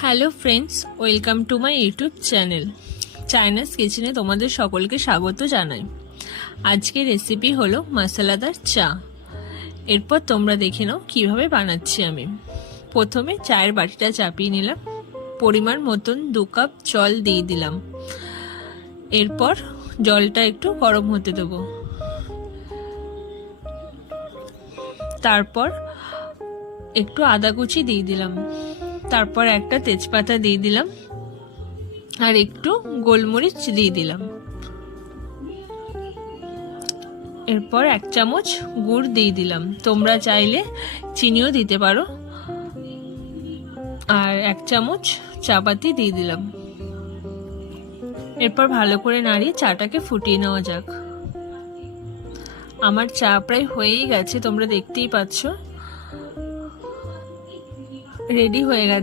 Hello friends, welcome to my YouTube channel চায়নাস কিচেনে তোমাদের সকলকে স্বাগত জানাই। আজকের রেসিপি হলো মশলাদার চা। এরপর তোমরা দেখে নাও কীভাবে বানাচ্ছি আমি। প্রথমে চায়ের বাটিটা চাপিয়ে নিলাম, পরিমাণ মতন 2 কাপ জল দিয়ে দিলাম। এরপর জলটা একটু গরম হতে দেবো। তারপর একটু আদা কুচি দিয়ে দিলাম, তারপর একটা তেজপাতা দিয়ে দিলাম আর একটু গোলমরিচ দিয়ে দিলাম। এরপর 1 চামচ গুড় দিয়ে দিলাম, তোমরা চাইলে চিনিও দিতে পারো। আর 1 চামচ চা পাতি দিয়ে দিলাম। এরপর ভালো করে নাড়িয়ে চাটাকে ফুটিয়ে নেওয়া যাক। আমার চা প্রায় হয়েই গেছে, তোমরা দেখতেই পাচ্ছ রেডি হয়ে গেছে।